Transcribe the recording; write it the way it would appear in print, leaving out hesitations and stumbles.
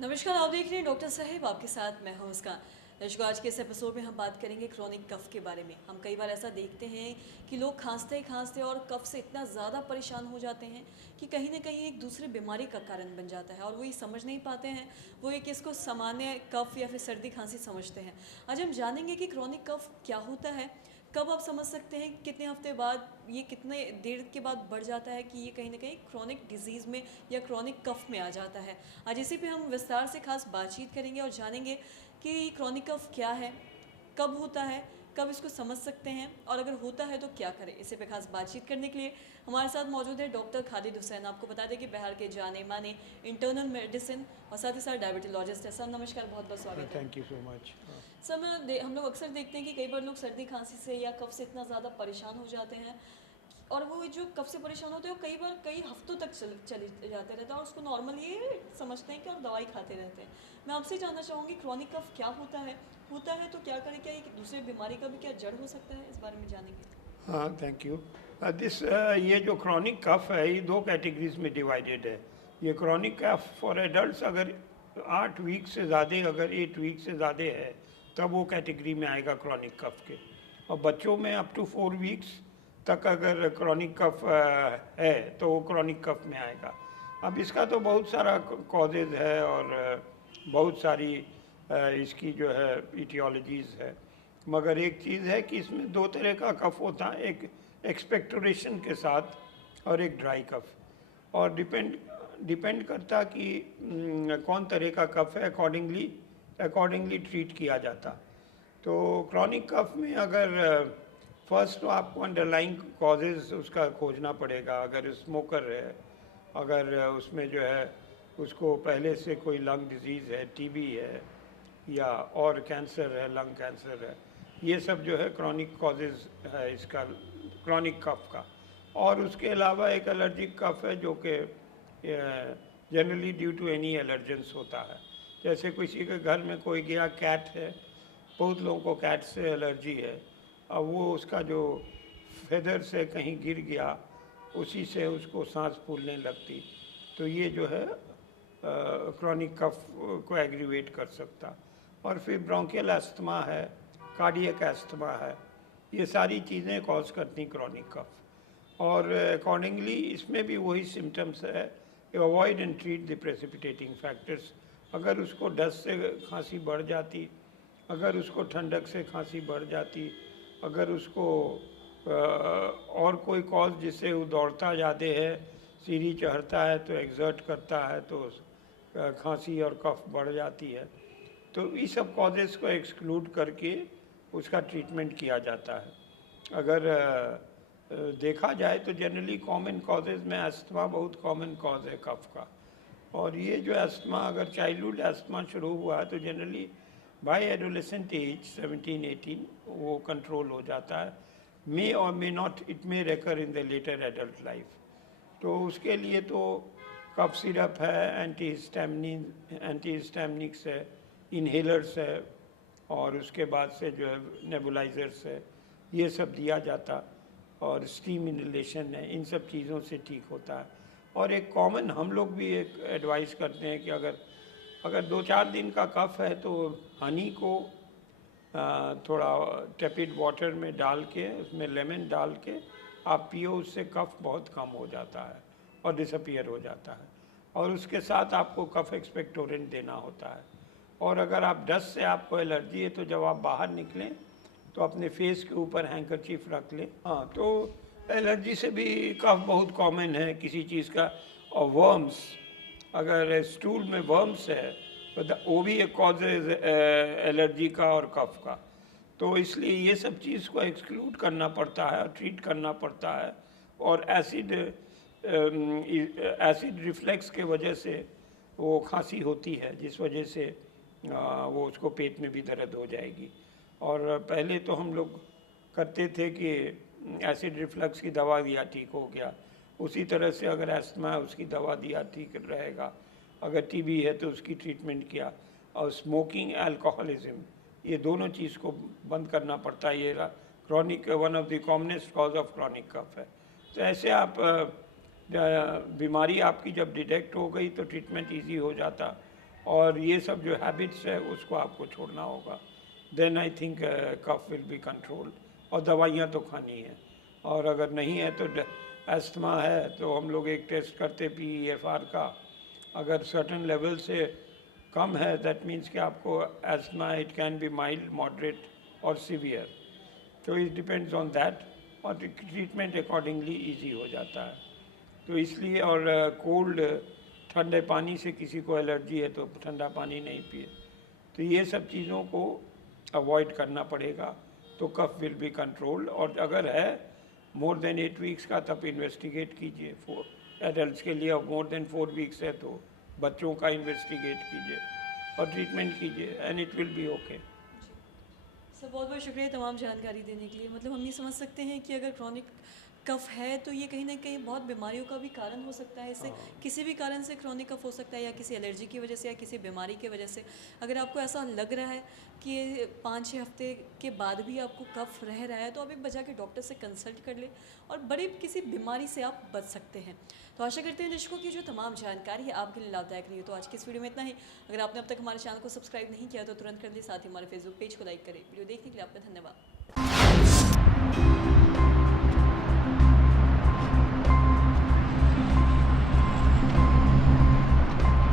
नमस्कार, आप देख रहे हैं डॉक्टर साहिब, आपके साथ मैं हूं मुस्कान। दर्शकों, आज के इस एपिसोड में हम बात करेंगे क्रॉनिक कफ के बारे में। हम कई बार ऐसा देखते हैं कि लोग खांसते ही खांसते और कफ से इतना ज़्यादा परेशान हो जाते हैं कि कहीं ना कहीं एक दूसरे बीमारी का कारण बन जाता है और वो ये समझ नहीं पाते हैं। वो एक इसको सामान्य कफ या फिर सर्दी खांसी समझते हैं। आज हम जानेंगे कि क्रॉनिक कफ क्या होता है, कब आप समझ सकते हैं, कितने हफ्ते बाद, ये कितने देर के बाद बढ़ जाता है कि ये कहीं ना कहीं क्रॉनिक डिजीज़ में या क्रॉनिक कफ में आ जाता है। आज इसी पे हम विस्तार से खास बातचीत करेंगे और जानेंगे कि क्रॉनिक कफ क्या है, कब होता है, कब इसको समझ सकते हैं और अगर होता है तो क्या करें। इसी पे खास बातचीत करने के लिए हमारे साथ मौजूद है डॉक्टर खालिद हुसैन। आपको बता दें कि बिहार के जाने माने इंटरनल मेडिसिन और साथ ही साथ डायबिटोलॉजिस्ट है। सर नमस्कार, बहुत बहुत स्वागत है। Thank you so much. Sir हम लोग अक्सर देखते हैं कि कई बार लोग सर्दी खांसी से या कफ से इतना ज़्यादा परेशान हो जाते हैं और वो जो कफ से परेशान होते हैं वो कई बार कई हफ्तों तक चले जाते रहते हैं और उसको नॉर्मली ये समझते हैं कि और दवाई खाते रहते हैं। मैं आपसे जानना चाहूँगी क्रॉनिक कफ क्या होता है तो क्या करें, क्या एक दूसरे बीमारी का भी क्या जड़ हो सकता है, इस बारे में जानेंगे। हाँ, थैंक यू। दिस ये जो क्रॉनिक कफ है ये दो कैटेगरीज में डिवाइडेड है। ये क्रॉनिक कफ फॉर एडल्ट्स अगर 8 वीक से ज़्यादा, अगर 8 वीक से ज़्यादा है तब वो कैटेगरी में आएगा क्रॉनिक कफ के। और बच्चों में अप टू 4 वीक्स तक अगर क्रॉनिक कफ है तो वो क्रॉनिक कफ में आएगा। अब इसका तो बहुत सारा कॉजेज़ है और बहुत सारी इसकी जो है इटियोलॉजीज़ है। मगर एक चीज़ है कि इसमें दो तरह का कफ होता है, एक एक्सपेक्टोरेशन के साथ और एक ड्राई कफ। और डिपेंड करता कि कौन तरह का कफ है, अकॉर्डिंगली ट्रीट किया जाता। तो क्रॉनिक कफ में अगर फर्स्ट तो आपको अंडरलाइंग कॉजेज़ उसका खोजना पड़ेगा। अगर स्मोकर है, अगर उसमें जो है उसको पहले से कोई लंग डिजीज़ है, टीबी है या और कैंसर है, लंग कैंसर है, ये सब जो है क्रॉनिक कॉजेज़ है इसका, क्रॉनिक कफ का। और उसके अलावा एक एलर्जिक कफ है जो कि generally due to any allergens होता है। जैसे किसी के घर में कोई गया, कैट है, बहुत लोगों को कैट से एलर्जी है। अब वो उसका जो फेदर से कहीं गिर गया, उसी से उसको सांस फूलने लगती, तो ये जो है क्रॉनिक कफ को एग्रीवेट कर सकता। और फिर ब्रोंकियल अस्थमा है, कार्डियक अस्थमा है, ये सारी चीज़ें कॉज करती क्रॉनिक कफ। और अकॉर्डिंगली इसमें भी वही सिम्टम्स है, avoid and treat the precipitating factors. अगर उसको डस्ट से खांसी बढ़ जाती, अगर उसको ठंडक से खांसी बढ़ जाती, अगर उसको और कोई कॉज जिससे वो दौड़ता ज़्यादा है, सीढ़ी चढ़ता है तो एग्जर्ट करता है तो खांसी और कफ बढ़ जाती है, तो इस सब कॉजेज़ को एक्सक्लूड करके उसका ट्रीटमेंट किया जाता है। अगर देखा जाए तो जनरली कॉमन कॉजेज़ में अस्थमा बहुत कॉमन कॉज है कफ का। और ये जो अस्थमा अगर चाइल्डहुड अस्थमा शुरू हुआ है तो जनरली बाय एडोलेसेंट एज 17-18 वो कंट्रोल हो जाता है। मे और may not, it may recur in the later adult life. तो उसके लिए तो कफ सिरप है, एंटीहिस्टामिनिक्स है, इन्हेलर्स है, और उसके बाद से जो है नेबुलाइजर्स है, ये सब दिया जाता। और स्टीम इनहेलेशन है, इन सब चीज़ों से ठीक होता है। और एक कॉमन हम लोग भी एक एडवाइस करते हैं कि अगर 2-4 दिन का कफ है तो हनी को थोड़ा टेपिड वाटर में डाल के, उसमें लेमन डाल के आप पियो, उससे कफ बहुत कम हो जाता है और डिसअपीयर हो जाता है। और उसके साथ आपको कफ एक्सपेक्टोरेंट देना होता है। और अगर आप डस्ट से आपको एलर्जी है तो जब आप बाहर निकलें तो अपने फेस के ऊपर हैंकरचीफ रख लें। हाँ, तो एलर्जी से भी कफ बहुत कॉमन है किसी चीज़ का। और वर्म्स, अगर स्टूल में वर्म्स है तो वो भी एक कॉज है एलर्जी का और कफ का। तो इसलिए ये सब चीज़ को एक्सक्लूड करना पड़ता है और ट्रीट करना पड़ता है। और एसिड रिफ्लेक्स के वजह से वो खांसी होती है, जिस वजह से वो उसको पेट में भी दर्द हो जाएगी। और पहले तो हम लोग करते थे कि एसिड रिफ्लक्स की दवा दिया ठीक हो गया, उसी तरह से अगर अस्थमा है उसकी दवा दिया ठीक रहेगा, अगर टीबी है तो उसकी ट्रीटमेंट किया। और स्मोकिंग, अल्कोहलिज्म, ये दोनों चीज़ को बंद करना पड़ता है। ये chronic one of the commonest cause of chronic cough है। तो ऐसे आप बीमारी आपकी जब डिटेक्ट हो गई तो ट्रीटमेंट इजी हो जाता। और ये सब जो हैबिट्स है उसको आपको छोड़ना होगा, then I think cough will be controlled. और दवाइयाँ तो खानी है, और अगर नहीं है तो एस्थमा है तो हम लोग एक टेस्ट करते PEFR का, अगर सर्टन लेवल से कम है दैट मीन्स कि आपको asthma it can be mild, moderate और सीवियर, तो इट डिपेंड्स ऑन दैट, और ट्रीटमेंट अकॉर्डिंगली इजी हो जाता है। तो इसलिए, और कोल्ड ठंडे पानी से किसी को एलर्जी है तो ठंडा पानी नहीं पिए, तो ये सब चीज़ों को अवॉइड करना पड़ेगा, तो कफ विल बी कंट्रोल्ड। और अगर है मोर देन 8 वीक्स का तब इन्वेस्टिगेट कीजिए, एडल्ट के लिए, मोर देन 4 वीक्स है तो बच्चों का इन्वेस्टिगेट कीजिए और ट्रीटमेंट कीजिए, and it will be okay. Sir बहुत बहुत शुक्रिया तमाम जानकारी देने के लिए। मतलब हम ये समझ सकते हैं कि अगर क्रॉनिक कफ है तो ये कहीं ना कहीं बहुत बीमारियों का भी कारण हो सकता है। इससे किसी भी कारण से क्रॉनिक कफ हो सकता है, या किसी एलर्जी की वजह से या किसी बीमारी की वजह से। अगर आपको ऐसा लग रहा है कि 5-6 हफ्ते के बाद भी आपको कफ रह रहा है तो आप एक बजा के डॉक्टर से कंसल्ट कर ले और बड़ी किसी बीमारी से आप बच सकते हैं। तो आशा करते हैं दर्शकों की जो तमाम जानकारी है आपके लिए लाभदायक रही है। तो आज की इस वीडियो में इतना ही। अगर आपने अब तक हमारे चैनल को सब्सक्राइब नहीं किया तो तुरंत कर ले, साथ ही हमारे फेसबुक पेज को लाइक करें। वीडियो देखने के लिए आपका धन्यवाद।